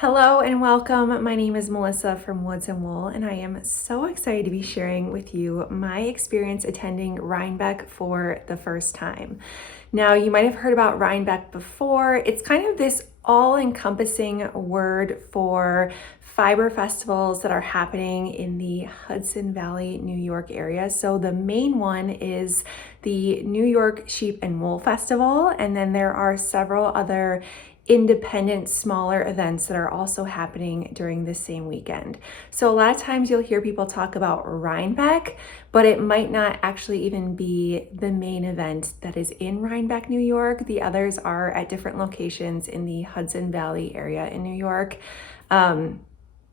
Hello and welcome. My name is Melissa from Woods and Wool, and I am so excited to be sharing with you my experience attending Rhinebeck for the first time. Now, you might have heard about Rhinebeck before. It's kind of this all-encompassing word for fiber festivals that are happening in the Hudson Valley, New York area. So the main one is the New York Sheep and Wool Festival, and then there are several other independent smaller events that are also happening during the same weekend. So a lot of times you'll hear people talk about Rhinebeck, but it might not actually even be the main event that is in Rhinebeck, New York. The others are at different locations in the Hudson Valley area in New York.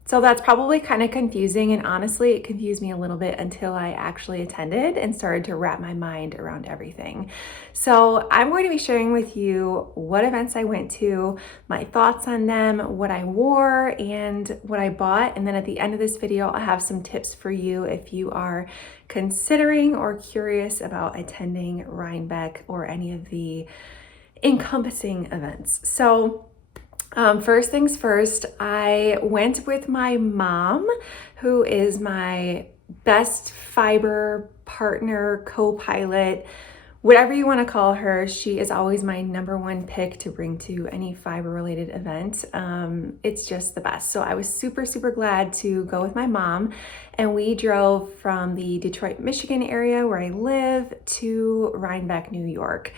So that's probably kind of confusing, and honestly, it confused me a little bit until I actually attended and started to wrap my mind around everything. So I'm going to be sharing with you what events I went to, my thoughts on them, what I wore, and what I bought. And then at the end of this video, I'll have some tips for you if you are considering or curious about attending Rhinebeck or any of the encompassing events. So first things first, I went with my mom, who is my best fiber partner, co-pilot, whatever you want to call her. She is always my number one pick to bring to any fiber related event. It's just the best. So I was super, super glad to go with my mom, and we drove from the Detroit, Michigan area where I live to Rhinebeck, New York.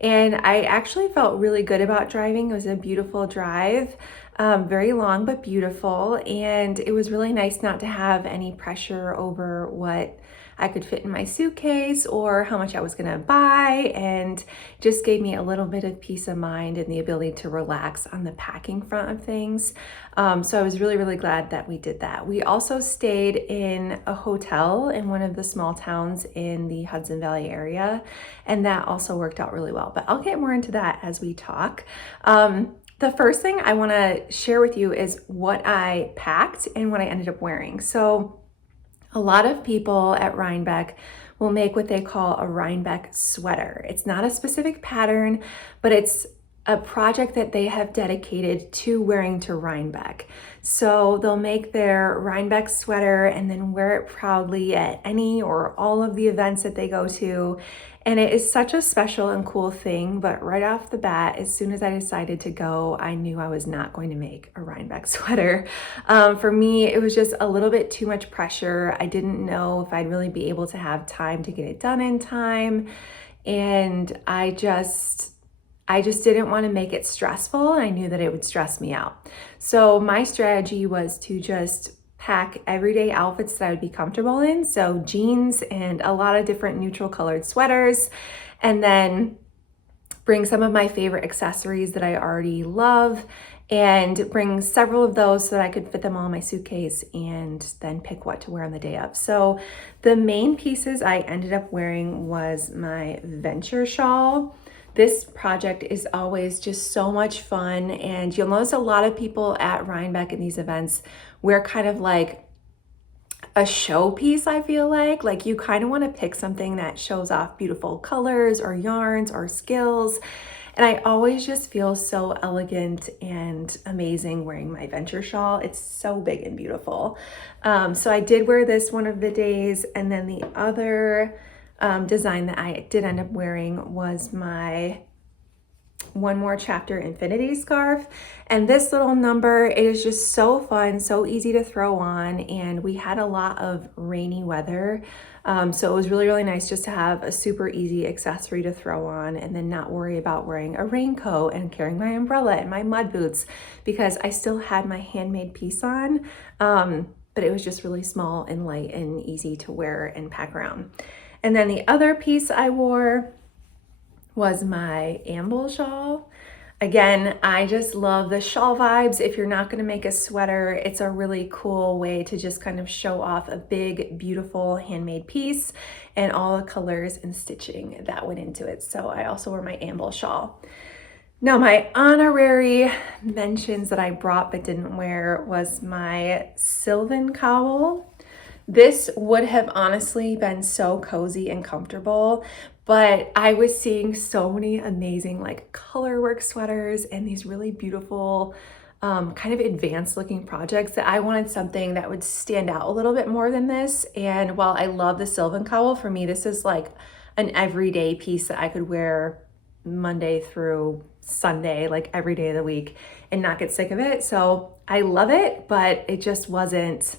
And I actually felt really good about driving. It was a beautiful drive, very long but beautiful. And it was really nice not to have any pressure over what I could fit in my suitcase or how much I was gonna buy, and just gave me a little bit of peace of mind and the ability to relax on the packing front of things. So I was really, really glad that we did that. We also stayed in a hotel in one of the small towns in the Hudson Valley area, and that also worked out really well. But I'll get more into that as we talk. The first thing I wanna share with you is what I packed and what I ended up wearing. So a lot of people at Rhinebeck will make what they call a Rhinebeck sweater. It's not a specific pattern, but it's a project that they have dedicated to wearing to Rhinebeck. So they'll make their Rhinebeck sweater and then wear it proudly at any or all of the events that they go to. And it is such a special and cool thing, but right off the bat, as soon as I decided to go, I knew I was not going to make a Rhinebeck sweater. For me, it was just a little bit too much pressure. I didn't know if I'd really be able to have time to get it done in time. And I just didn't want to make it stressful. I knew that it would stress me out. So my strategy was to just pack everyday outfits that I would be comfortable in. So jeans and a lot of different neutral colored sweaters, and then bring some of my favorite accessories that I already love and bring several of those so that I could fit them all in my suitcase and then pick what to wear on the day of. So the main pieces I ended up wearing was my venture shawl. This project is always just so much fun, and you'll notice a lot of people at Rhinebeck in these events wear kind of like a showpiece. I feel like you kind of want to pick something that shows off beautiful colors or yarns or skills. And I always just feel so elegant and amazing wearing my venture shawl. It's so big and beautiful. So I did wear this one of the days, and then the other design that I did end up wearing was my One More Chapter Infinity scarf. And this little number, it is just so fun, so easy to throw on, and we had a lot of rainy weather. So it was really, really nice just to have a super easy accessory to throw on and then not worry about wearing a raincoat and carrying my umbrella and my mud boots, because I still had my handmade piece on, but it was just really small and light and easy to wear and pack around. And then the other piece I wore was my amble shawl. Again, I just love the shawl vibes. If you're not gonna make a sweater, it's a really cool way to just kind of show off a big, beautiful handmade piece and all the colors and stitching that went into it. So I also wore my amble shawl. Now, my honorary mentions that I brought but didn't wear was my sylvan cowl. This would have honestly been so cozy and comfortable, but I was seeing so many amazing like color work sweaters and these really beautiful kind of advanced looking projects that I wanted something that would stand out a little bit more than this. And while I love the Sylvan cowl, for me, this is like an everyday piece that I could wear Monday through Sunday, like every day of the week, and not get sick of it. So I love it, but it just wasn't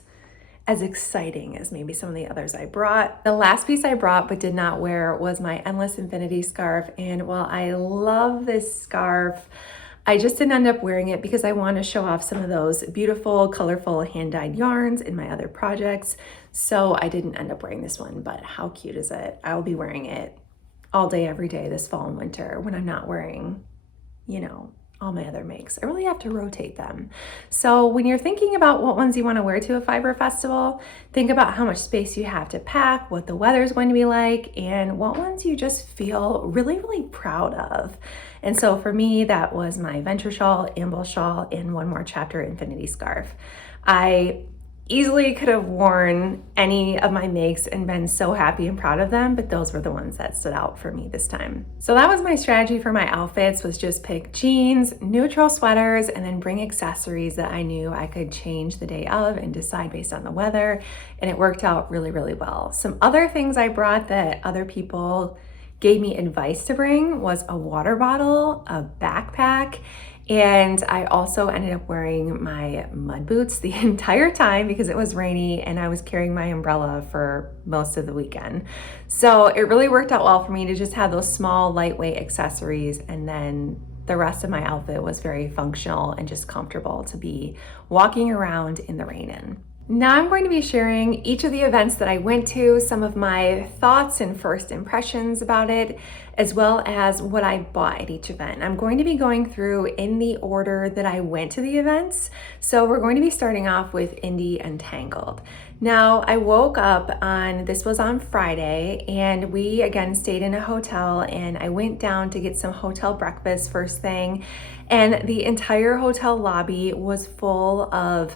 as exciting as maybe some of the others I brought. The last piece I brought but did not wear was my Endless Infinity scarf. And while I love this scarf, I just didn't end up wearing it because I want to show off some of those beautiful, colorful hand-dyed yarns in my other projects. So I didn't end up wearing this one, but how cute is it? I will be wearing it all day, every day this fall and winter when I'm not wearing, all my other makes. I really have to rotate them. So when you're thinking about what ones you want to wear to a fiber festival, think about how much space you have to pack, what the weather is going to be like, and what ones you just feel really, really proud of. And so for me, that was my Venture shawl, Amble shawl, and One More Chapter Infinity scarf. I easily could have worn any of my makes and been so happy and proud of them, but those were the ones that stood out for me this time. So that was my strategy for my outfits, was just pick jeans, neutral sweaters, and then bring accessories that I knew I could change the day of and decide based on the weather. And it worked out really, really well. Some other things I brought that other people gave me advice to bring was a water bottle, a backpack, and I also ended up wearing my mud boots the entire time because it was rainy and I was carrying my umbrella for most of the weekend. So it really worked out well for me to just have those small, lightweight accessories, and then the rest of my outfit was very functional and just comfortable to be walking around in the rain in. Now I'm going to be sharing each of the events that I went to, some of my thoughts and first impressions about it, as well as what I bought at each event. I'm going to be going through in the order that I went to the events. So we're going to be starting off with Indie Untangled. Now I woke up this was on Friday, and we again stayed in a hotel, and I went down to get some hotel breakfast first thing. And the entire hotel lobby was full of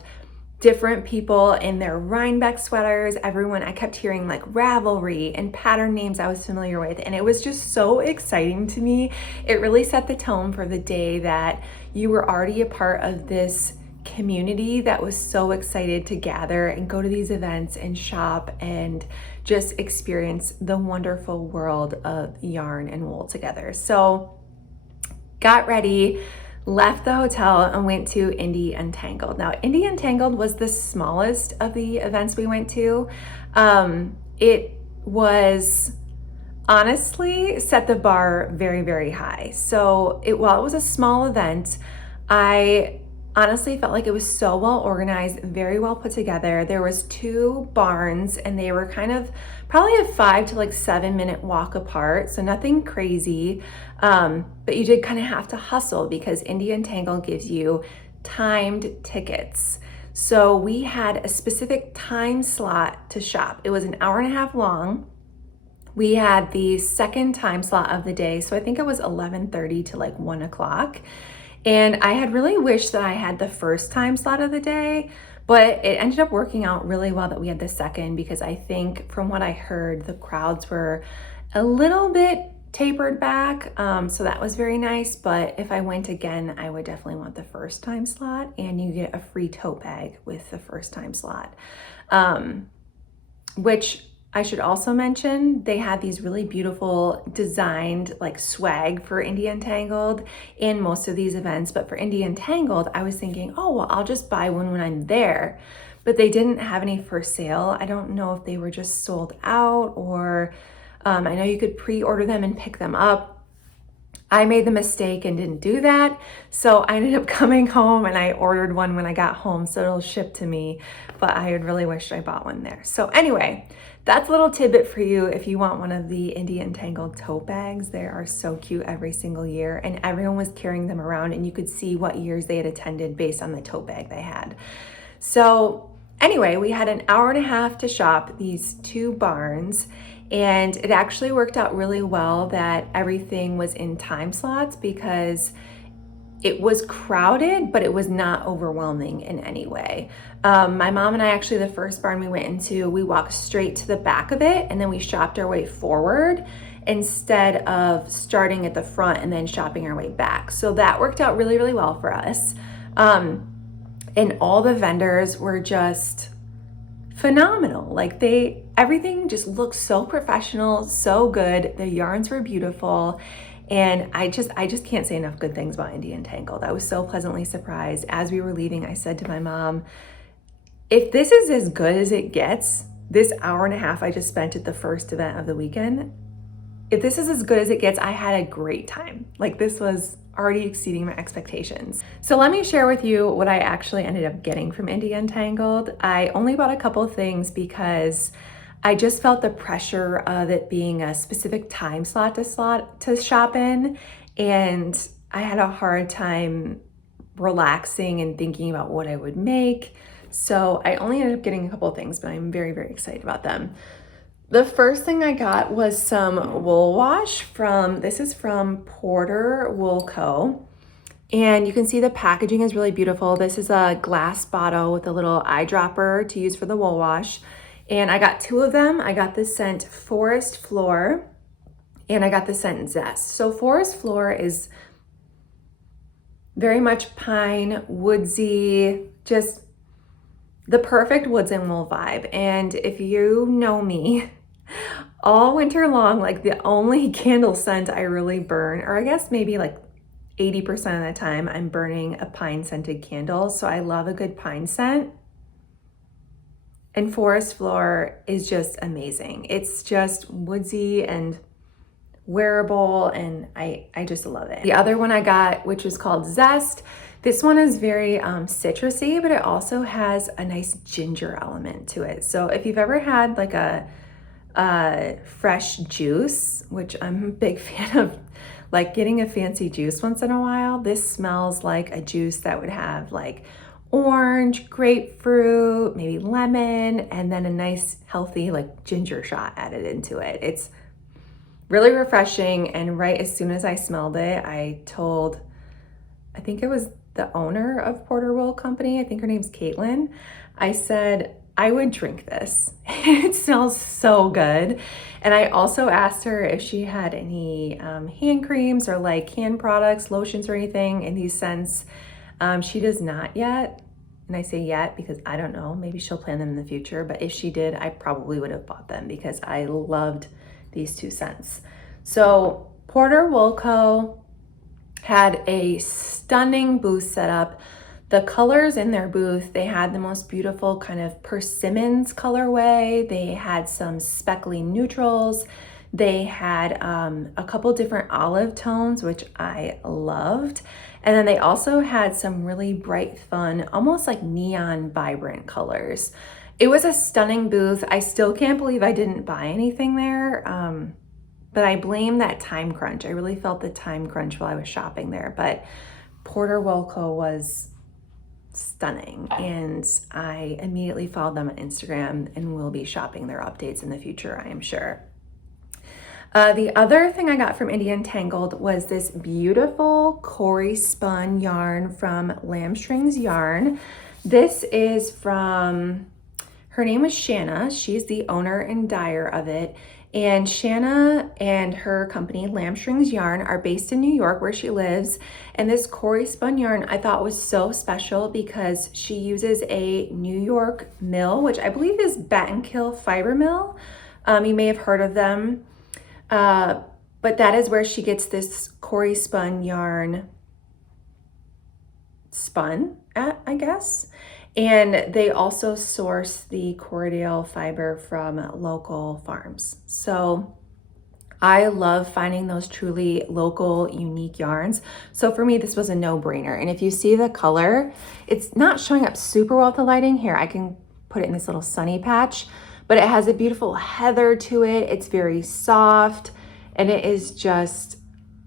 different people in their Rhinebeck sweaters. Everyone, I kept hearing like Ravelry and pattern names I was familiar with, and it was just so exciting to me. It really set the tone for the day that you were already a part of this community that was so excited to gather and go to these events and shop and just experience the wonderful world of yarn and wool together. So got ready, left the hotel, and went to Indie Untangled. Now, Indie Untangled was the smallest of the events we went to. It was honestly set the bar very, very high. So while it was a small event, I honestly felt like it was so well organized, very well put together. There was 2 barns, and they were kind of probably a 5 to 7 minute walk apart, so nothing crazy. But you did kind of have to hustle because Indie Untangled gives you timed tickets. So we had a specific time slot to shop. It was an hour and a half long. We had the second time slot of the day, so I think it was 11:30 to 1 o'clock. And I had really wished that I had the first time slot of the day, but it ended up working out really well that we had the second, because I think from what I heard, the crowds were a little bit tapered back. So that was very nice. But if I went again, I would definitely want the first time slot, and you get a free tote bag with the first time slot. Which I should also mention, they had these really beautiful designed swag for Indie Untangled in most of these events. But for Indie Untangled, I was thinking, oh, well, I'll just buy one when I'm there. But they didn't have any for sale. I don't know if they were just sold out, or I know you could pre-order them and pick them up. I made the mistake and didn't do that. So I ended up coming home and I ordered one when I got home, so it'll ship to me. But I had really wished I bought one there. So anyway, that's a little tidbit for you if you want one of the Indie Untangled tote bags. They are so cute every single year, and everyone was carrying them around, and you could see what years they had attended based on the tote bag they had. So anyway, we had an hour and a half to shop these 2 barns, and it actually worked out really well that everything was in time slots, because it was crowded, but it was not overwhelming in any way. My mom and I, actually, the first barn we went into, we walked straight to the back of it, and then we shopped our way forward instead of starting at the front and then shopping our way back. So that worked out really, really well for us. And all the vendors were just phenomenal. Like everything just looked so professional, so good. The yarns were beautiful. And I just can't say enough good things about Indie Untangled. I was so pleasantly surprised. As we were leaving, I said to my mom, if this is as good as it gets, this hour and a half I just spent at the first event of the weekend, if this is as good as it gets, I had a great time. Like, this was already exceeding my expectations. So let me share with you what I actually ended up getting from Indie Untangled. I only bought a couple of things because I just felt the pressure of it being a specific time slot to shop in, and I had a hard time relaxing and thinking about what I would make. So I only ended up getting a couple of things, but I'm very, very excited about them. The first thing I got was some wool wash this is from Porter Wool Co. And you can see the packaging is really beautiful. This is a glass bottle with a little eyedropper to use for the wool wash. And I got two of them. I got the scent Forest Floor and I got the scent Zest. So Forest Floor is very much pine, woodsy, just the perfect woods and wool vibe. And if you know me, all winter long, like the only candle scent I really burn, or I guess maybe like 80% of the time, I'm burning a pine scented candle. So I love a good pine scent. And Forest Floor is just amazing. It's just woodsy and wearable, and I just love it. The other one I got, which is called Zest, this one is very citrusy, but it also has a nice ginger element to it. So if you've ever had like a fresh juice, which I'm a big fan of, like getting a fancy juice once in a while, this smells like a juice that would have like orange, grapefruit, maybe lemon, and then a nice healthy like ginger shot added into it. It's really refreshing, and right as soon as I smelled it, I think it was the owner of Porter Wool Company, I think her name's Caitlin, I said, I would drink this. It smells so good. And I also asked her if she had any hand creams or like hand products, lotions or anything in these scents. She does not yet. And I say yet because I don't know, maybe she'll plan them in the future. But if she did, I probably would have bought them because I loved these two scents. So Porter Wool Co. had a stunning booth set up. The colors in their booth, they had the most beautiful kind of persimmons colorway. They had some speckly neutrals. They had a couple different olive tones, which I loved. And then they also had some really bright, fun, almost like neon vibrant colors. It was a stunning booth. I still can't believe I didn't buy anything there. But I blame that time crunch. I really felt the time crunch while I was shopping there. But Porter Wool Co. was stunning, and I immediately followed them on Instagram and will be shopping their updates in the future, I am sure. The other thing I got from Indie Untangled was this beautiful Cori spun yarn from Lamstrings Yarn. This is from, her name is Shanna. She's the owner and dyer of it. And Shanna and her company, Lamstrings Yarn, are based in New York where she lives. And this Cori spun yarn I thought was so special because she uses a New York mill, which I believe is Battenkill Fiber Mill. You may have heard of them. But that is where she gets this Cori spun yarn spun at, I guess. And they also source the Corriedale fiber from local farms. So I love finding those truly local, unique yarns. So for me, this was a no-brainer. And if you see the color, it's not showing up super well with the lighting. Here, I can put it in this little sunny patch, but it has a beautiful heather to it. It's very soft, and it is just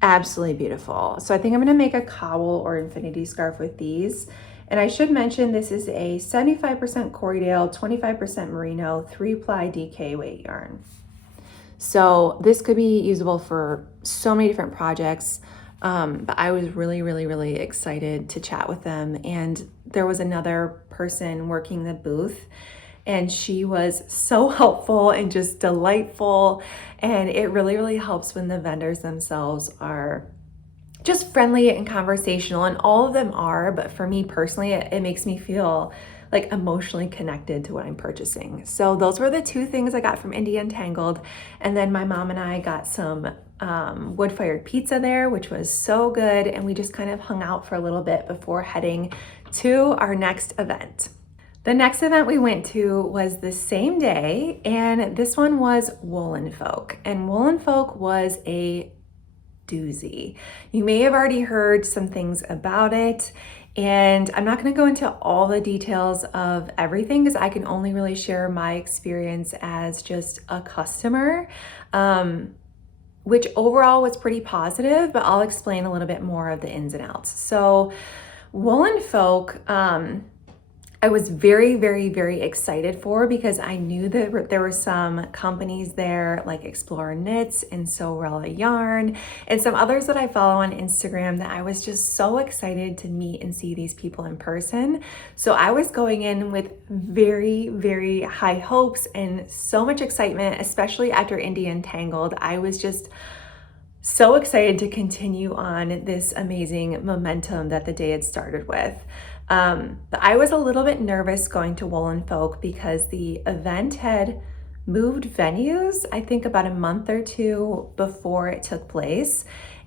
absolutely beautiful. So I think I'm gonna make a cowl or infinity scarf with these. And I should mention this is a 75% Corriedale, 25% merino, 3-ply DK weight yarn. So this could be usable for so many different projects. But I was really, really, really excited to chat with them. And there was another person working the booth, and she was so helpful and just delightful. And it really, really helps when the vendors themselves are just friendly and conversational, and all of them are, but for me personally, it makes me feel like emotionally connected to what I'm purchasing. So those were the two things I got from Indie Untangled. And then my mom and I got some wood-fired pizza there, which was so good. And we just kind of hung out for a little bit before heading to our next event. The next event we went to was the same day, and this one was Woolen Folk. And Woolen Folk was a doozy. You may have already heard some things about it, and I'm not going to go into all the details of everything because I can only really share my experience as just a customer, which overall was pretty positive, but I'll explain a little bit more of the ins and outs. So Woolen Folk, I was very, very, very excited for because I knew that there were some companies there like Explorer Knits and Sewrella Yarn and some others that I follow on Instagram that I was just so excited to meet and see these people in person. So I was going in with very, very high hopes and so much excitement, especially after Indie Untangled. I was just so excited to continue on this amazing momentum that the day had started with. But I was a little bit nervous going to Woolen Folk because the event had moved venues, I think about a month or two before it took place.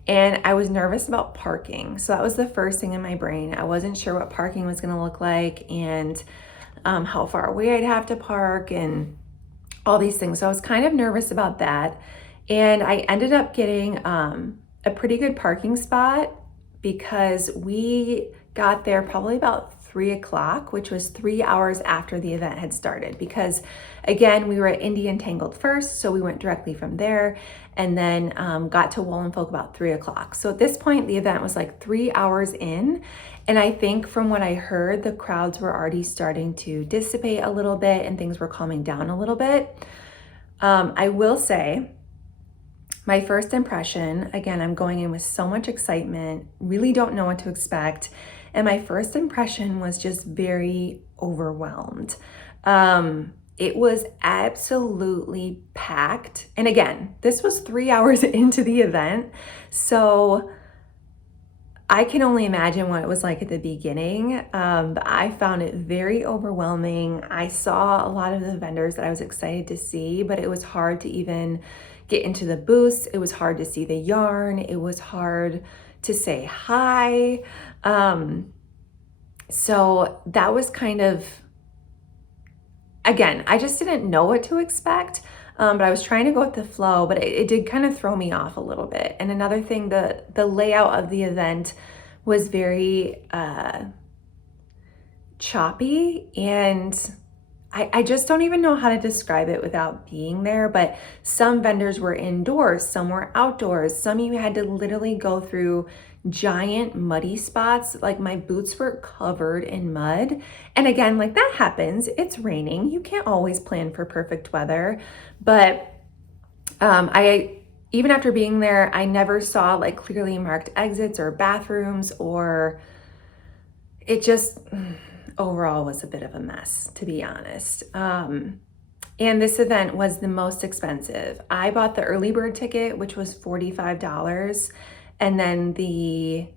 And I was nervous about parking. So that was the first thing in my brain. I wasn't sure what parking was gonna look like and how far away I'd have to park and all these things. So I was kind of nervous about that. And I ended up getting a pretty good parking spot because we got there probably about 3 o'clock, which was 3 hours after the event had started. Because again, we were at Indie Untangled first, so we went directly from there and then got to Woolen Folk about 3 o'clock. So at this point, the event was like 3 hours in. And I think from what I heard, the crowds were already starting to dissipate a little bit and things were calming down a little bit. I will say, my first impression, again, I'm going in with so much excitement, really don't know what to expect. And my first impression was just very overwhelmed. It was absolutely packed. And again, this was 3 hours into the event. So I can only imagine what it was like at the beginning. But I found it very overwhelming. I saw a lot of the vendors that I was excited to see, but it was hard to even get into the booths. It was hard to see the yarn. It was hard to say hi. So that was kind of, again, I just didn't know what to expect, but I was trying to go with the flow, but it did kind of throw me off a little bit. And another thing, the layout of the event was very choppy, and I just don't even know how to describe it without being there, but some vendors were indoors, some were outdoors. Some of you had to literally go through giant muddy spots. Like my boots were covered in mud. And again, like that happens, it's raining. You can't always plan for perfect weather. But even after being there, I never saw like clearly marked exits or bathrooms, or it just overall was a bit of a mess, to be honest. And this event was the most expensive. I bought the early bird ticket, which was $45. And then the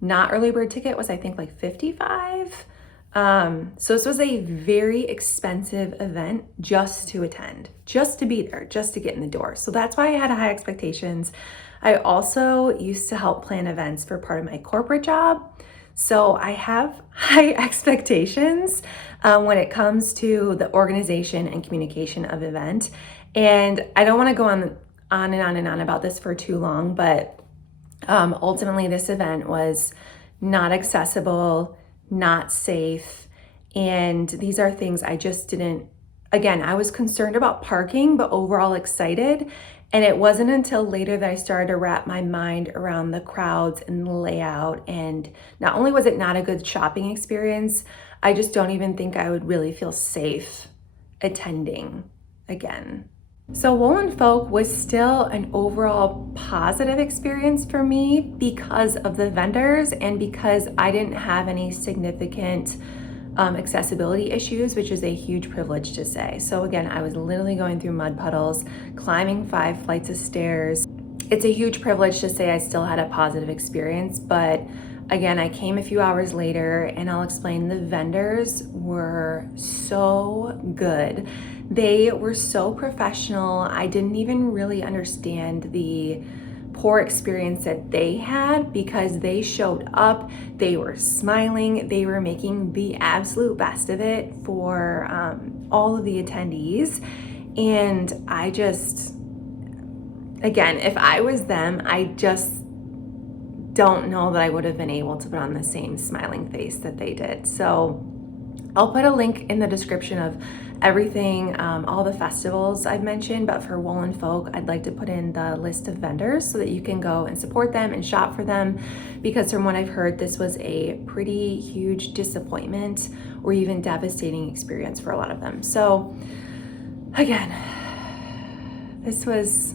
not early bird ticket was, I think, like $55. So this was a very expensive event just to attend, just to be there, just to get in the door. So that's why I had high expectations. I also used to help plan events for part of my corporate job. So I have high expectations when it comes to the organization and communication of event. And I don't want to go on and on and on about this for too long, but ultimately this event was not accessible, not safe. And these are things I just didn't, again, I was concerned about parking, but overall excited. And it wasn't until later that I started to wrap my mind around the crowds and the layout. And not only was it not a good shopping experience, I just don't even think I would really feel safe attending again. So Woolen Folk was still an overall positive experience for me because of the vendors and because I didn't have any significant accessibility issues, which is a huge privilege to say. So again, I was literally going through mud puddles, climbing 5 flights of stairs. it's a huge privilege to say I still had a positive experience, but again, I came a few hours later, and I'll explain. The vendors were so good. They were so professional. I didn't even really understand the poor experience that they had because they showed up, they were smiling, they were making the absolute best of it for all of the attendees. And I just, again, if I was them, I just don't know that I would have been able to put on the same smiling face that they did. So I'll put a link in the description of everything, all the festivals I've mentioned, but for Wool and Folk, I'd like to put in the list of vendors so that you can go and support them and shop for them, because from what I've heard, this was a pretty huge disappointment or even devastating experience for a lot of them. So again, this was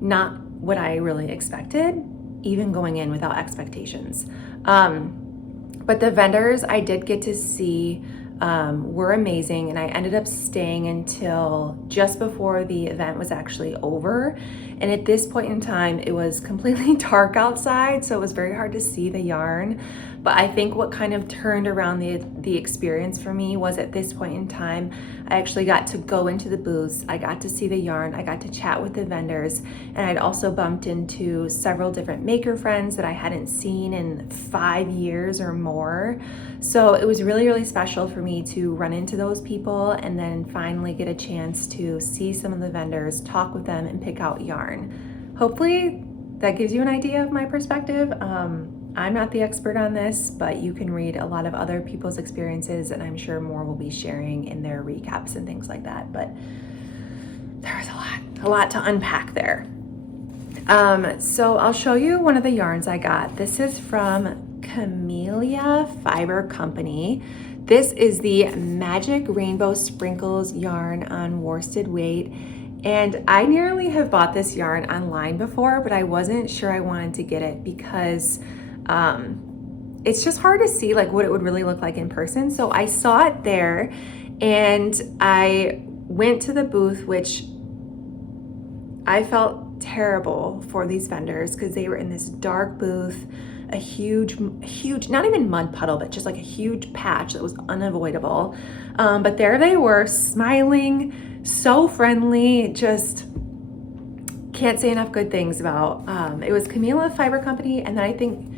not what I really expected, even going in without expectations. But the vendors I did get to see were amazing, and I ended up staying until just before the event was actually over. And at this point in time, it was completely dark outside, so it was very hard to see the yarn. But I think what kind of turned around the experience for me was at this point in time, I actually got to go into the booths, I got to see the yarn, I got to chat with the vendors, and I'd also bumped into several different maker friends that I hadn't seen in 5 years or more. So it was really, really special for me to run into those people and then finally get a chance to see some of the vendors, talk with them, and pick out yarn. Hopefully that gives you an idea of my perspective. I'm not the expert on this, but you can read a lot of other people's experiences, and I'm sure more will be sharing in their recaps and things like that. But there was a lot to unpack there. So I'll show you one of the yarns I got. This is from Camellia Fiber Company. This is the Magic Rainbow Sprinkles yarn on worsted weight. And I nearly have bought this yarn online before, but I wasn't sure I wanted to get it because it's just hard to see like what it would really look like in person. So I saw it there and I went to the booth, which I felt terrible for these vendors because they were in this dark booth, a huge, not even mud puddle, but just like a huge patch that was unavoidable. But there they were, smiling, so friendly, just can't say enough good things about. It was Camellia Fiber Company, and then I think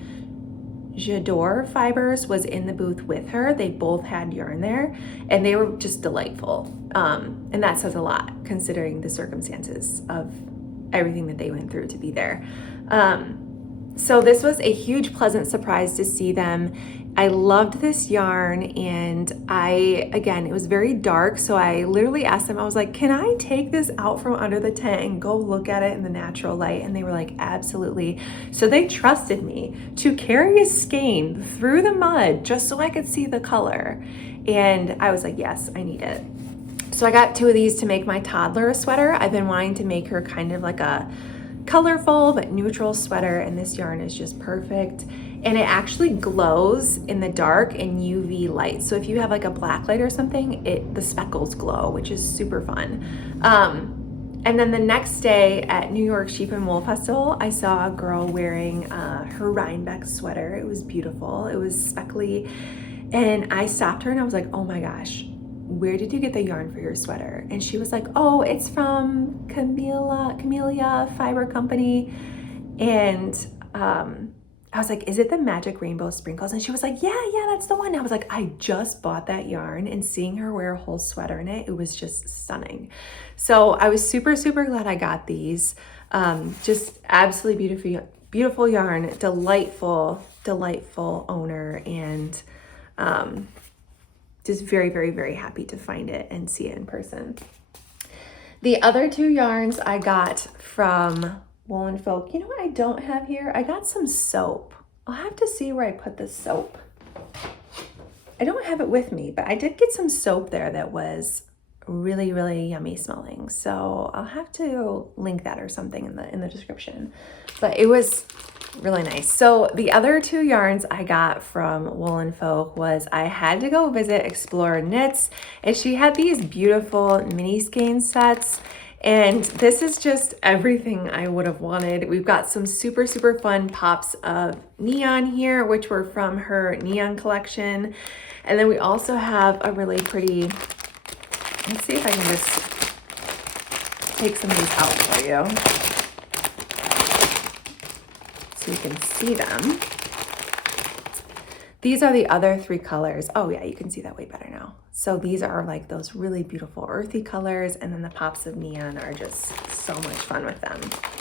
J'adore Fibers was in the booth with her. They both had yarn there, and they were just delightful. And that says a lot considering the circumstances of everything that they went through to be there. So this was a huge, pleasant surprise to see them. I loved this yarn, and again, it was very dark, so I literally asked them, I was like, can I take this out from under the tent and go look at it in the natural light? And they were like, absolutely. So they trusted me to carry a skein through the mud just so I could see the color. And I was like, yes, I need it. So I got 2 of these to make my toddler a sweater. I've been wanting to make her kind of like a colorful but neutral sweater, and this yarn is just perfect. And it actually glows in the dark in UV light. So if you have like a black light or something, the speckles glow, which is super fun. And then the next day at New York Sheep and Wool Festival, I saw a girl wearing her Rhinebeck sweater. It was beautiful. It was speckly. And I stopped her and I was like, oh my gosh, where did you get the yarn for your sweater? And she was like, oh, it's from Camellia Fiber Company. And I was like, is it the Magic Rainbow Sprinkles? And she was like, yeah, that's the one. I was like, I just bought that yarn, and seeing her wear a whole sweater in it, it was just stunning. So I was super, super glad I got these. Just absolutely beautiful yarn, delightful owner, and just very, very, very happy to find it and see it in person. The other 2 yarns I got from Wool and Folk. You know what I don't have here? I got some soap. I'll have to see where I put the soap. I don't have it with me, but I did get some soap there that was really, really yummy smelling. So I'll have to link that or something in the description. But it was really nice. So the other 2 yarns I got from Wool and Folk was I had to go visit Explore Knits, and she had these beautiful mini skein sets. And this is just everything I would have wanted. We've got some super, super fun pops of neon here, which were from her neon collection. And then we also have a really pretty, let's see if I can just take some of these out for you so you can see them. These are the other 3 colors. Oh yeah, you can see that way better now. So these are like those really beautiful earthy colors, and then the pops of neon are just so much fun with them.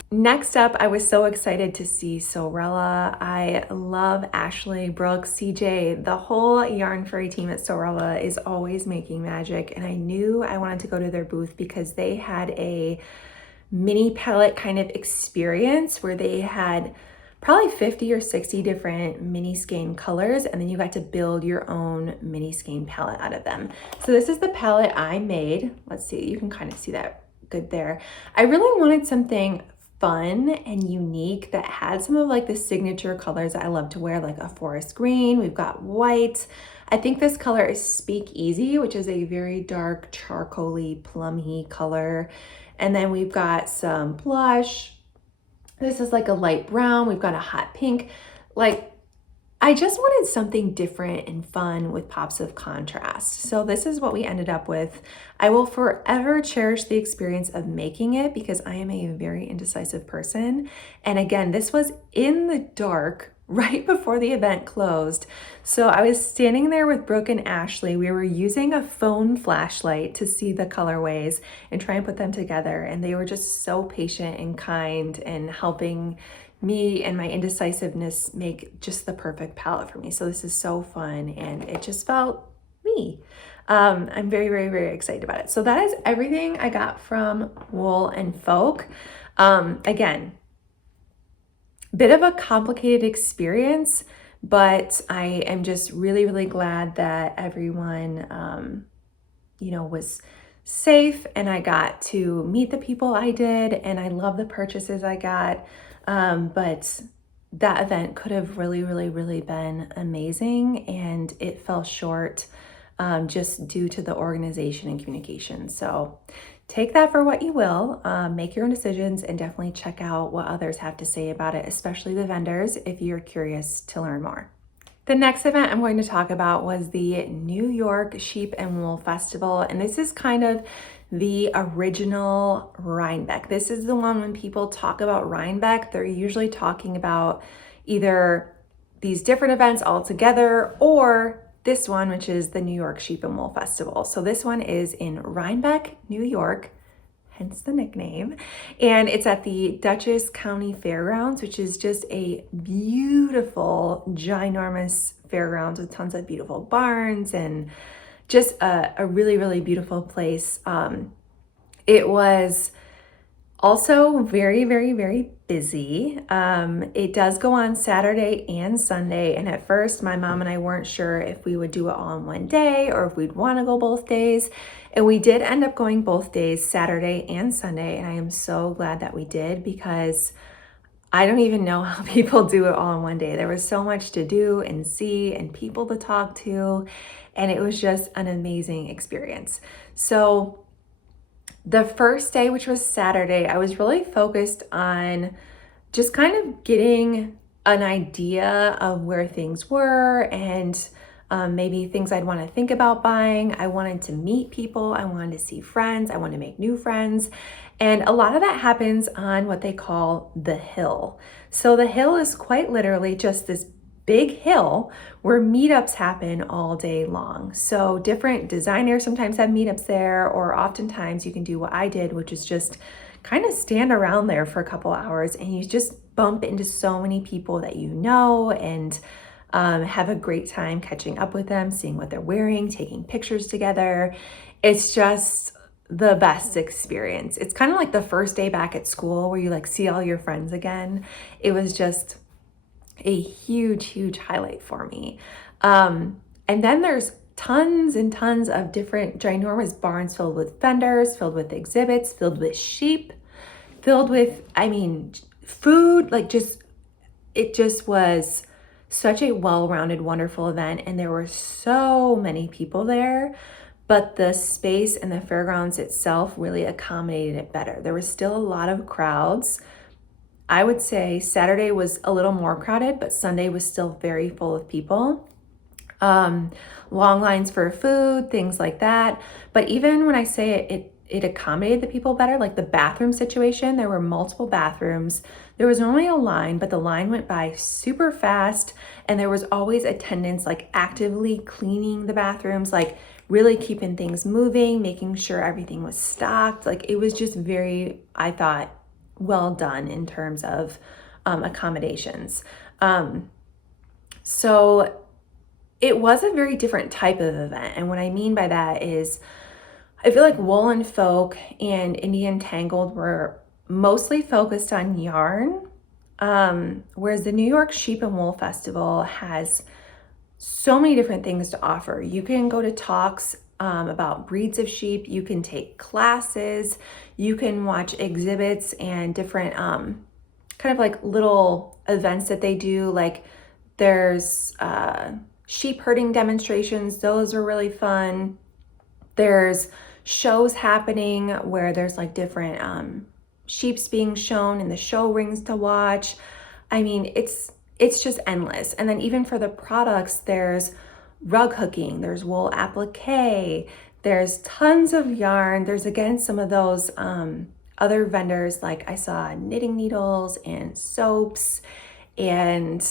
Next up, I was so excited to see Sorella. I love Ashley, Brooke, CJ. The whole yarn furry team at Sorella is always making magic, and I knew I wanted to go to their booth because they had a mini palette kind of experience where they had probably 50 or 60 different mini skein colors, and then you got to build your own mini skein palette out of them. So this is the palette I made. Let's see, you can kind of see that good there. I really wanted something fun and unique that had some of like the signature colors that I love to wear, like a forest green. We've got white. I think this color is Speak Easy, which is a very dark charcoaly plummy color. And then we've got some blush. This is like a light brown. We've got a hot pink. Like, I just wanted something different and fun with pops of contrast. So this is what we ended up with. I will forever cherish the experience of making it because I am a very indecisive person. And again, this was in the dark right before the event closed. So I was standing there with Brooke and Ashley. We were using a phone flashlight to see the colorways and try and put them together. And they were just so patient and kind and helping me and my indecisiveness make just the perfect palette for me. So this is so fun and it just felt me. I'm very, very, very excited about it. So that is everything I got from Wool and Folk. Again, bit of a complicated experience, but I am just really, really glad that everyone, was safe and I got to meet the people I did and I love the purchases I got. But that event could have really, really, really been amazing and it fell short just due to the organization and communication. So take that for what you will, make your own decisions and definitely check out what others have to say about it, especially the vendors, if you're curious to learn more. The next event I'm going to talk about was the New York Sheep and Wool Festival, and this is kind of the original Rhinebeck. This is the one when people talk about Rhinebeck, they're usually talking about either these different events all together or this one, which is the New York Sheep and Wool Festival. So this one is in Rhinebeck, New York, hence the nickname. And it's at the Dutchess County Fairgrounds, which is just a beautiful, ginormous fairgrounds with tons of beautiful barns and just a really, really beautiful place. It was also very, very, very busy. It does go on Saturday and Sunday. And at first, my mom and I weren't sure if we would do it all in one day or if we'd want to go both days. And we did end up going both days, Saturday and Sunday. And I am so glad that we did because I don't even know how people do it all in one day. There was so much to do and see and people to talk to. And it was just an amazing experience. So the first day, which was Saturday, I was really focused on just kind of getting an idea of where things were and maybe things I'd want to think about buying. I wanted to meet people. I wanted to see friends. I wanted to make new friends. And a lot of that happens on what they call the hill. So the hill is quite literally just this big hill where meetups happen all day long. So different designers sometimes have meetups there, or oftentimes you can do what I did, which is just kind of stand around there for a couple hours and you just bump into so many people that you know and have a great time catching up with them, seeing what they're wearing, taking pictures together. It's just the best experience. It's kind of like the first day back at school where you like see all your friends again. It was just a huge, huge highlight for me. And then there's tons and tons of different ginormous barns filled with vendors, filled with exhibits, filled with sheep, filled with, food, it just was such a well-rounded, wonderful event. And there were so many people there, but the space and the fairgrounds itself really accommodated it better. There was still a lot of crowds. I would say Saturday was a little more crowded, but Sunday was still very full of people. Long lines for food, things like that. But even when I say it accommodated the people better, like the bathroom situation, there were multiple bathrooms. There was only a line, but the line went by super fast, and there was always attendants like actively cleaning the bathrooms, like really keeping things moving, making sure everything was stocked. Like it was just very, I thought, well done in terms of accommodations. So it was a very different type of event. And what I mean by that is I feel like Wool and Folk and Indie Untangled were mostly focused on yarn, whereas the New York Sheep and Wool Festival has so many different things to offer. You can go to talks about breeds of sheep, you can take classes, you can watch exhibits and different kind of like little events that they do. Like there's sheep herding demonstrations, those are really fun. There's shows happening where there's like different sheeps being shown in the show rings to watch. I mean, it's just endless. And then even for the products, there's rug hooking, there's wool applique, there's tons of yarn. There's again some of those other vendors, like I saw knitting needles and soaps, and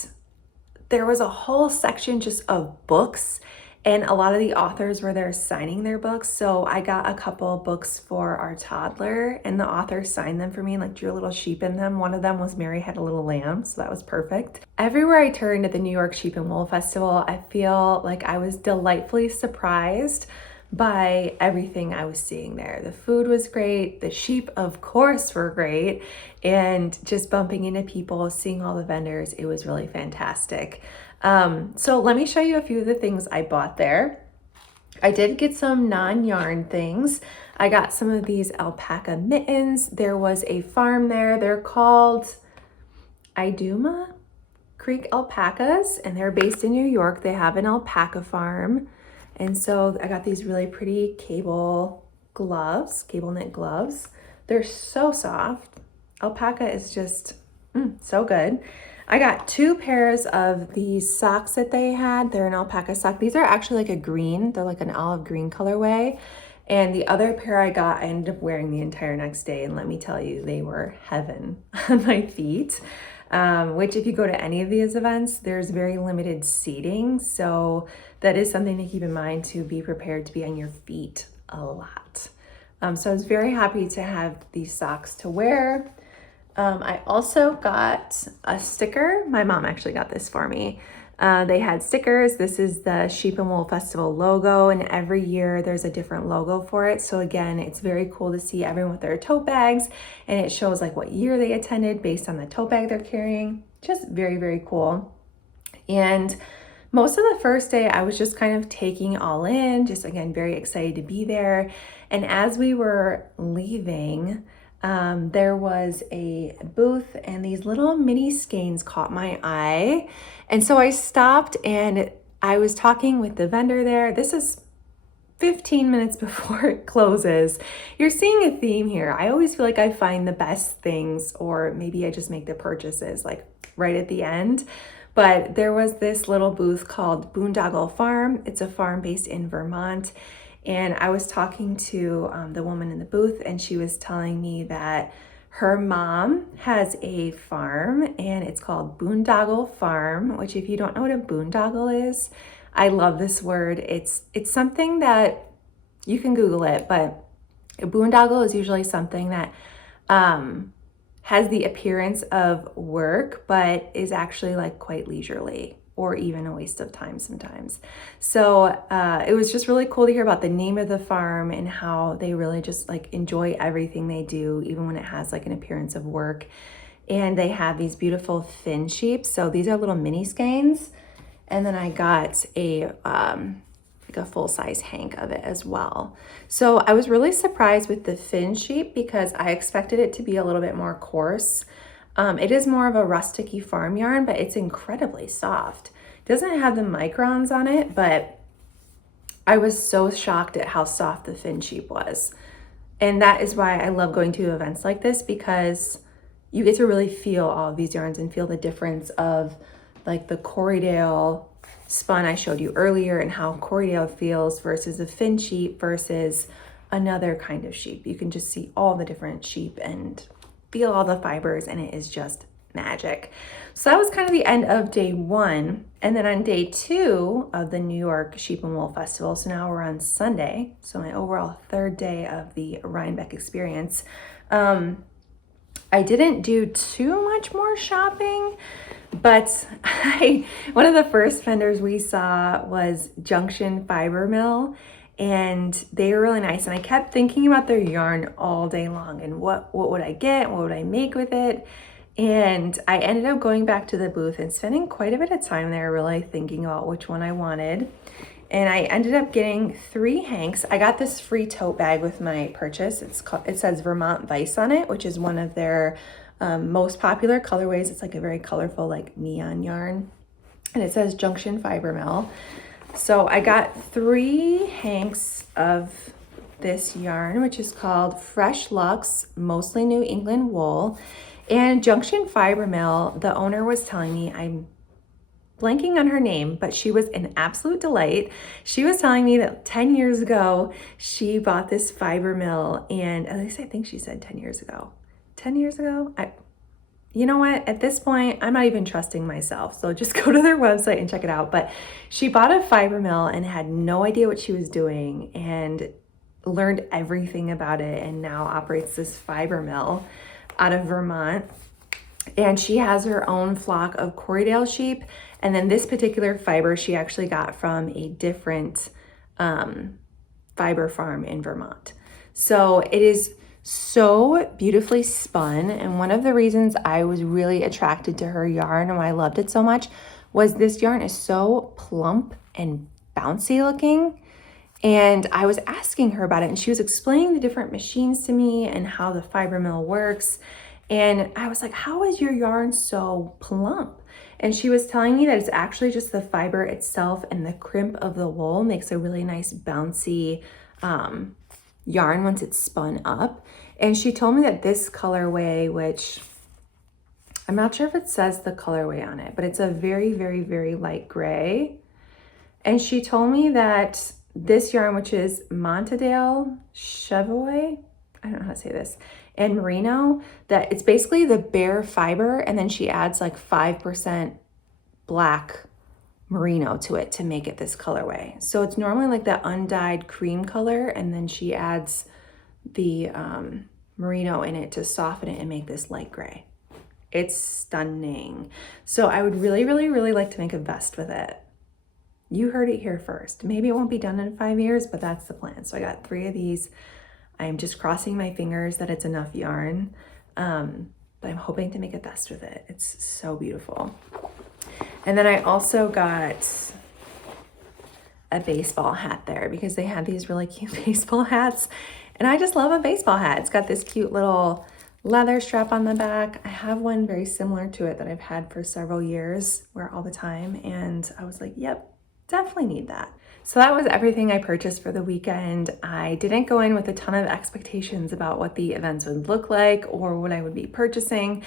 there was a whole section just of books, and a lot of the authors were there signing their books. So I got a couple books for our toddler, and the author signed them for me and like drew a little sheep in them. One of them was Mary Had a Little Lamb, so that was perfect. Everywhere I turned at the New York Sheep and Wool Festival, I feel like I was delightfully surprised by everything I was seeing there. The food was great, the sheep of course were great, and just bumping into people, seeing all the vendors, it was really fantastic. So let me show you a few of the things I bought there. I did get some non-yarn things. I got some of these alpaca mittens. There was a farm there. They're called Iduma Creek Alpacas, and they're based in New York. They have an alpaca farm. And so I got these really pretty cable knit gloves. They're so soft. Alpaca is just so good. I got 2 pairs of these socks that they had. They're an alpaca sock. These are actually like a green. They're like an olive green colorway. And the other pair I got, I ended up wearing the entire next day. And let me tell you, they were heaven on my feet. Which if you go to any of these events, there's very limited seating. So that is something to keep in mind, to be prepared to be on your feet a lot. So I was very happy to have these socks to wear. I also got a sticker. My mom actually got this for me. They had stickers. This is the Sheep and Wool Festival logo, and every year there's a different logo for it. So again, it's very cool to see everyone with their tote bags, and it shows like what year they attended based on the tote bag they're carrying. Just very, very cool. And most of the first day I was just kind of taking all in, just again, very excited to be there. And as we were leaving, there was a booth, and these little mini skeins caught my eye. And so I stopped and I was talking with the vendor there. This is 15 minutes before it closes. You're seeing a theme here. I always feel like I find the best things, or maybe I just make the purchases like right at the end. But there was this little booth called Boondoggle Farm. It's a farm based in Vermont. And I was talking to the woman in the booth, and she was telling me that her mom has a farm, and it's called Boondoggle Farm, which if you don't know what a boondoggle is, I love this word. It's something that you can Google it, but a boondoggle is usually something that has the appearance of work, but is actually like quite leisurely, or even a waste of time sometimes. So it was just really cool to hear about the name of the farm and how they really just like enjoy everything they do, even when it has like an appearance of work. And they have these beautiful Finn sheep. So these are little mini skeins. And then I got a like a full-size hank of it as well. So I was really surprised with the Finn sheep because I expected it to be a little bit more coarse. It is more of a rustic-y farm yarn, but it's incredibly soft. It doesn't have the microns on it, but I was so shocked at how soft the fin sheep was. And that is why I love going to events like this, because you get to really feel all of these yarns and feel the difference of like the Corriedale spun I showed you earlier and how Corriedale feels versus a fin sheep versus another kind of sheep. You can just see all the different sheep and feel all the fibers, and it is just magic. So that was kind of the end of day one. And then on day two of the New York Sheep and Wool Festival, so now we're on Sunday, so my overall third day of the Rhinebeck experience, I didn't do too much more shopping, but one of the first vendors we saw was Junction Fiber Mill, and they were really nice. And I kept thinking about their yarn all day long and what would I get? What would I make with it? And I ended up going back to the booth and spending quite a bit of time there really thinking about which one I wanted. And I ended up getting 3 hanks. I got this free tote bag with my purchase. It says Vermont Vice on it, which is one of their most popular colorways. It's like a very colorful like neon yarn. And it says Junction Fiber Mill. So I got 3 hanks of this yarn, which is called Fresh Luxe, mostly New England wool. And Junction Fiber Mill, the owner was telling me, I'm blanking on her name, but she was an absolute delight. She was telling me that 10 years ago, she bought this fiber mill, and at least I think she said 10 years ago. 10 years ago? You know what? At this point, I'm not even trusting myself. So just go to their website and check it out. But she bought a fiber mill and had no idea what she was doing and learned everything about it, and now operates this fiber mill out of Vermont. And she has her own flock of Corriedale sheep. And then this particular fiber she actually got from a different fiber farm in Vermont. So it is so beautifully spun. And one of the reasons I was really attracted to her yarn and why I loved it so much was this yarn is so plump and bouncy looking. And I was asking her about it, and she was explaining the different machines to me and how the fiber mill works. And I was like, how is your yarn so plump? And she was telling me that it's actually just the fiber itself, and the crimp of the wool makes a really nice bouncy yarn once it's spun up. And she told me that this colorway, which I'm not sure if it says the colorway on it, but it's a very, very, very light gray. And she told me that this yarn, which is Montadale Chevoy, I don't know how to say this, and merino, that it's basically the bare fiber, and then she adds like 5% black merino to it to make it this colorway. So it's normally like that undyed cream color, and then she adds the merino in it to soften it and make this light gray. It's stunning. So I would really, really, really like to make a vest with it. You heard it here first. Maybe it won't be done in 5 years, but that's the plan. So I got 3 of these. I'm just crossing my fingers that it's enough yarn, but I'm hoping to make a vest with it. It's so beautiful. And then I also got a baseball hat there because they had these really cute baseball hats. And I just love a baseball hat. It's got this cute little leather strap on the back. I have one very similar to it that I've had for several years, wear all the time. And I was like, yep, definitely need that. So that was everything I purchased for the weekend. I didn't go in with a ton of expectations about what the events would look like or what I would be purchasing,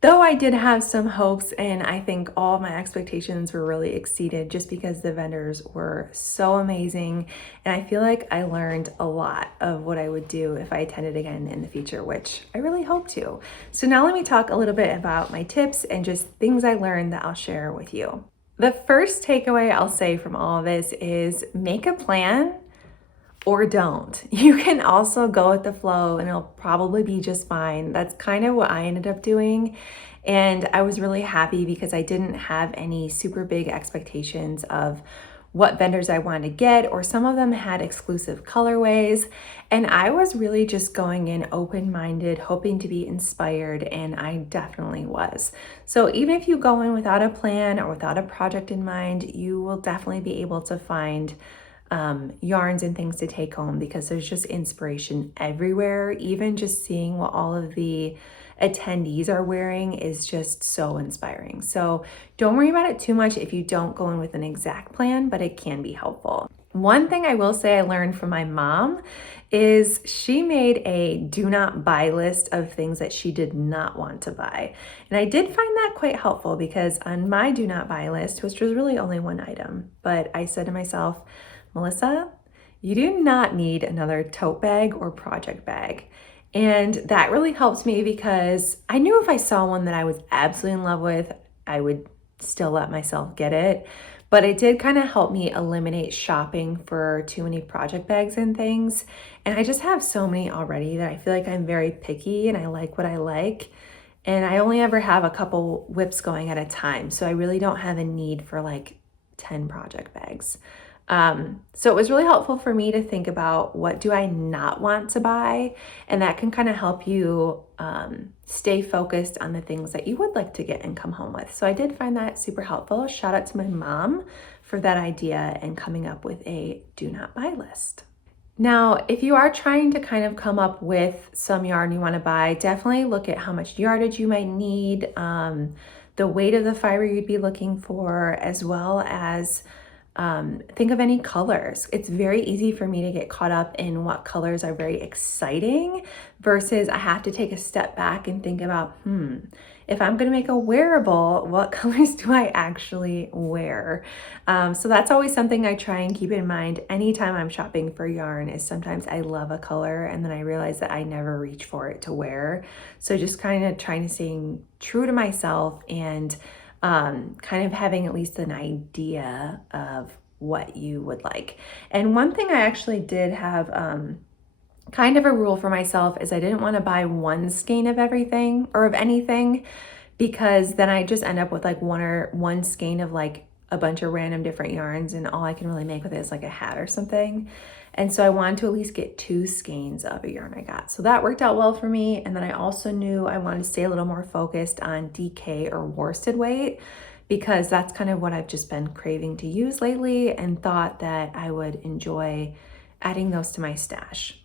though I did have some hopes, and I think all of my expectations were really exceeded just because the vendors were so amazing. And I feel like I learned a lot of what I would do if I attended again in the future, which I really hope to. So now let me talk a little bit about my tips and just things I learned that I'll share with you. The first takeaway I'll say from all of this is make a plan or don't. You can also go with the flow and it'll probably be just fine. That's kind of what I ended up doing. And I was really happy because I didn't have any super big expectations of what vendors I wanted to get, or some of them had exclusive colorways. And I was really just going in open-minded, hoping to be inspired, and I definitely was. So even if you go in without a plan or without a project in mind, you will definitely be able to find yarns and things to take home because there's just inspiration everywhere. Even just seeing what all of the attendees are wearing is just so inspiring. So don't worry about it too much if you don't go in with an exact plan, but it can be helpful. One thing I will say I learned from my mom is she made a do not buy list of things that she did not want to buy. And I did find that quite helpful because on my do not buy list, which was really only one item, but I said to myself, Melissa, you do not need another tote bag or project bag. And that really helped me because I knew if I saw one that I was absolutely in love with, I would still let myself get it. But it did kind of help me eliminate shopping for too many project bags and things. And I just have so many already that I feel like I'm very picky and I like what I like. And I only ever have a couple whips going at a time. So I really don't have a need for like 10 project bags. So it was really helpful for me to think about what do I not want to buy, and that can kind of help you stay focused on the things that you would like to get and come home with. So I did find that super helpful. Shout out to my mom for that idea and coming up with a do not buy list. Now, if you are trying to kind of come up with some yarn you want to buy, definitely look at how much yardage you might need, the weight of the fiber you'd be looking for, as well as think of any colors. It's very easy for me to get caught up in what colors are very exciting versus I have to take a step back and think about, if I'm going to make a wearable, what colors do I actually wear? So that's always something I try and keep in mind anytime I'm shopping for yarn is sometimes I love a color and then I realize that I never reach for it to wear. So just kind of trying to stay true to myself and kind of having at least an idea of what you would like. And one thing I actually did have kind of a rule for myself is I didn't want to buy one skein of everything or of anything because then I just end up with like one skein of like a bunch of random different yarns and all I can really make with it is like a hat or something. And so I wanted to at least get 2 skeins of a yarn I got. So that worked out well for me. And then I also knew I wanted to stay a little more focused on DK or worsted weight because that's kind of what I've just been craving to use lately and thought that I would enjoy adding those to my stash.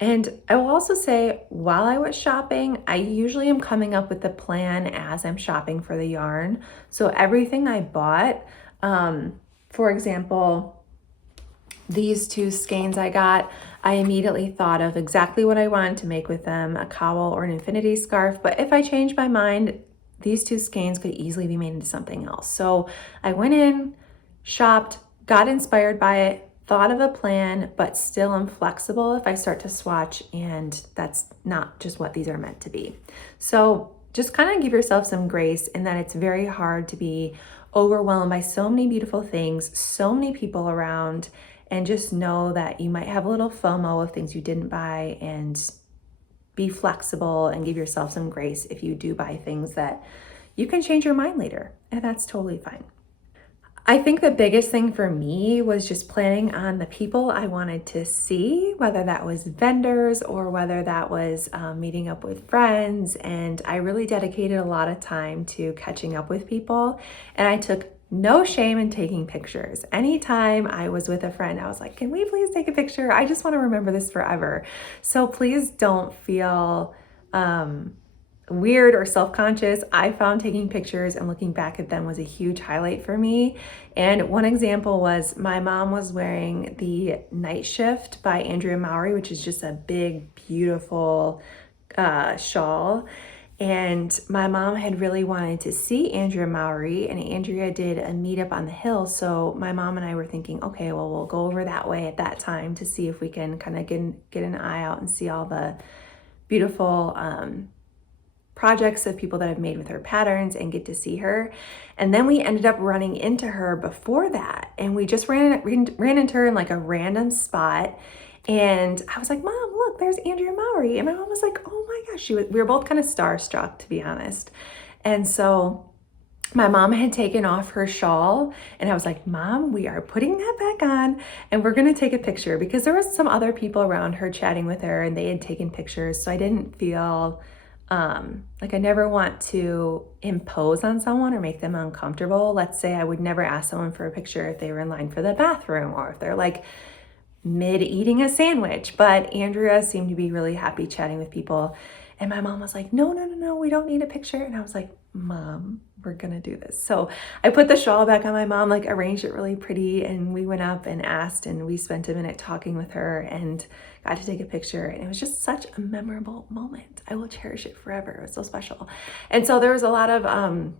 And I will also say, while I was shopping, I usually am coming up with a plan as I'm shopping for the yarn. So everything I bought, for example, these 2 skeins I got, I immediately thought of exactly what I wanted to make with them, a cowl or an infinity scarf. But if I changed my mind, these 2 skeins could easily be made into something else. So I went in, shopped, got inspired by it, thought of a plan, but still am flexible if I start to swatch and that's not just what these are meant to be. So just kind of give yourself some grace in that it's very hard to be overwhelmed by so many beautiful things, so many people around, and just know that you might have a little FOMO of things you didn't buy and be flexible and give yourself some grace if you do buy things that you can change your mind later, and that's totally fine. I think the biggest thing for me was just planning on the people I wanted to see, whether that was vendors or whether that was meeting up with friends. And I really dedicated a lot of time to catching up with people. And I took no shame in taking pictures. Anytime I was with a friend, I was like, can we please take a picture? I just want to remember this forever. So please don't feel weird or self-conscious. I found taking pictures and looking back at them was a huge highlight for me. And one example was my mom was wearing the Night Shift by Andrea Mowry, which is just a big, beautiful shawl. And my mom had really wanted to see Andrea Mowry, and Andrea did a meetup on the hill. So my mom and I were thinking, okay, well, we'll go over that way at that time to see if we can kind of get an eye out and see all the beautiful projects of people that have made with her patterns and get to see her. And then we ended up running into her before that. And we just ran into her in like a random spot. And I was like, Mom, look, there's Andrea Mowry. And my mom was like, oh my gosh, we were both kind of starstruck, to be honest. And so my mom had taken off her shawl and I was like, Mom, we are putting that back on and we're going to take a picture, because there was some other people around her chatting with her and they had taken pictures. So I didn't feel like I never want to impose on someone or make them uncomfortable. Let's say I would never ask someone for a picture if they were in line for the bathroom or if they're like mid eating a sandwich. But Andrea seemed to be really happy chatting with people. And my mom was like, no, we don't need a picture. And I was like, Mom, we're gonna do this. So I put the shawl back on my mom, like arranged it really pretty, and we went up and asked, and we spent a minute talking with her and got to take a picture, and it was just such a memorable moment. I will cherish it forever. It was so special. And so there was a lot of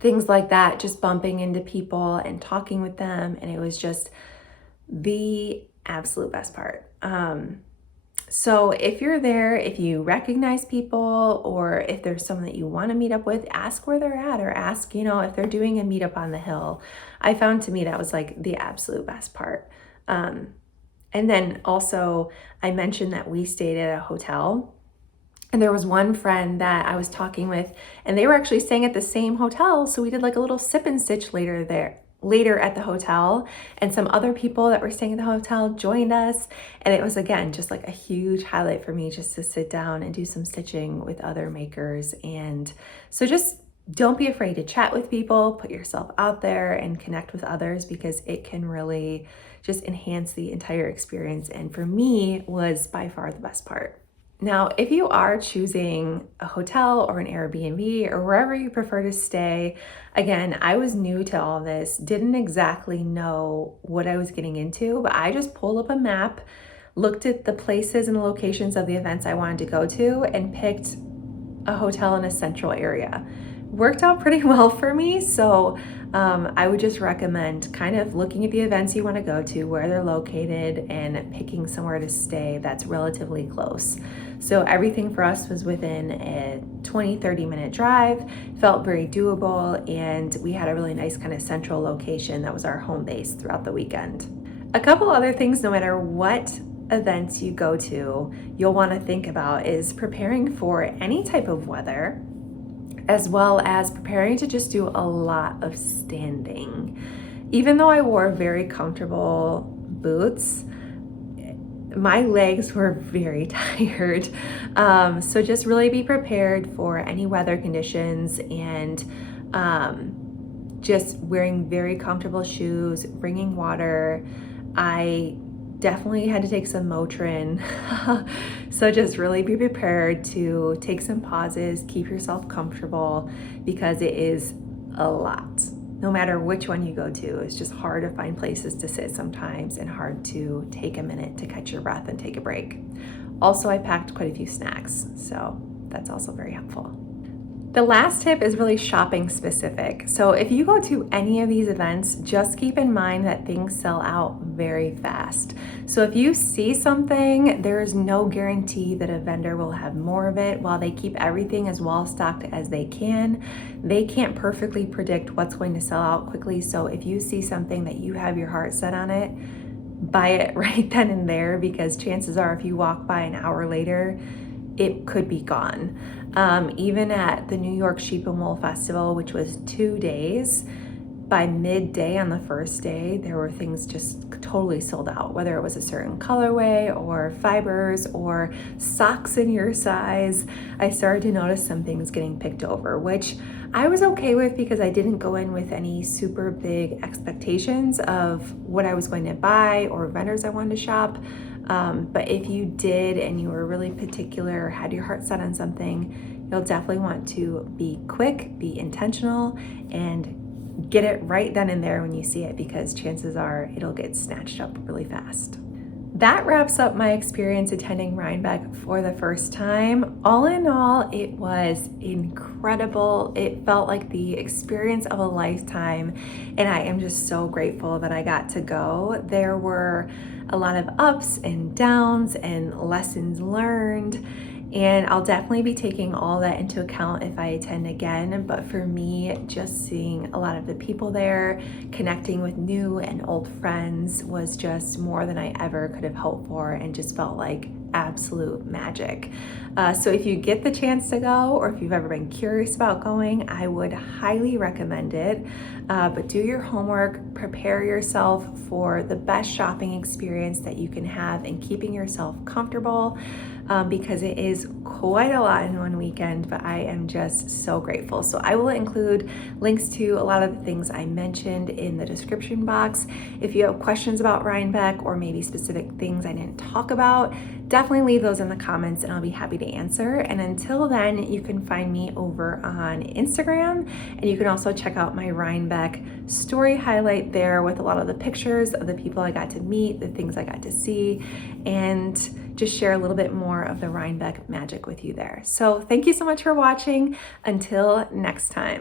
things like that, just bumping into people and talking with them, and it was just the absolute best part. So if you're there, if you recognize people, or if there's someone that you want to meet up with, ask where they're at, or ask, if they're doing a meetup on the hill. I found, to me, that was like the absolute best part. And then also I mentioned that we stayed at a hotel, and there was one friend that I was talking with, and they were actually staying at the same hotel. So we did like a little sip and stitch later at the hotel, and some other people that were staying at the hotel joined us, and it was, again, just like a huge highlight for me just to sit down and do some stitching with other makers. And so just don't be afraid to chat with people, put yourself out there and connect with others, because it can really just enhance the entire experience, and for me was by far the best part. Now, if you are choosing a hotel or an Airbnb or wherever you prefer to stay, again, I was new to all this, didn't exactly know what I was getting into, but I just pulled up a map, looked at the places and the locations of the events I wanted to go to, and picked a hotel in a central area. Worked out pretty well for me, so I would just recommend kind of looking at the events you want to go to, where they're located, and picking somewhere to stay that's relatively close. So everything for us was within a 20-30 minute drive, felt very doable, and we had a really nice kind of central location that was our home base throughout the weekend. A couple other things, no matter what events you go to, you'll want to think about is preparing for any type of weather, as well as preparing to just do a lot of standing. Even though I wore very comfortable boots, my legs were very tired. So just really be prepared for any weather conditions, and just wearing very comfortable shoes, bringing water. I definitely had to take some Motrin. So just really be prepared to take some pauses, keep yourself comfortable, because it is a lot. No matter which one you go to, it's just hard to find places to sit sometimes, and hard to take a minute to catch your breath and take a break. Also, I packed quite a few snacks, so that's also very helpful. The last tip is really shopping specific. So if you go to any of these events, just keep in mind that things sell out very fast. So if you see something, there is no guarantee that a vendor will have more of it. While they keep everything as well stocked as they can't perfectly predict what's going to sell out quickly. So if you see something that you have your heart set on it, buy it right then and there, because chances are if you walk by an hour later, it could be gone. Even at the New York Sheep and Wool Festival, which was 2 days, by midday on the first day, there were things just totally sold out, whether it was a certain colorway or fibers or socks in your size. I started to notice some things getting picked over, which I was okay with, because I didn't go in with any super big expectations of what I was going to buy or vendors I wanted to shop. But if you did, and you were really particular, had your heart set on something, you'll definitely want to be quick, be intentional, and get it right then and there when you see it, because chances are it'll get snatched up really fast. That wraps up my experience attending Rhinebeck for the first time. All in all, it was incredible. It felt like the experience of a lifetime, and I am just so grateful that I got to go. There were a lot of ups and downs and lessons learned, and I'll definitely be taking all that into account if I attend again. But for me, just seeing a lot of the people there, connecting with new and old friends, was just more than I ever could have hoped for, and just felt like absolute magic. So if you get the chance to go, or if you've ever been curious about going, I would highly recommend it. But do your homework, prepare yourself for the best shopping experience that you can have, and keeping yourself comfortable, because it is quite a lot in one weekend, but I am just so grateful. So I will include links to a lot of the things I mentioned in the description box. If you have questions about Rhinebeck, or maybe specific things I didn't talk about, definitely leave those in the comments and I'll be happy to answer. And until then, you can find me over on Instagram, and you can also check out my Rhinebeck story highlight there with a lot of the pictures of the people I got to meet, the things I got to see, and just share a little bit more of the Rhinebeck magic with you there. So thank you so much for watching. Until next time.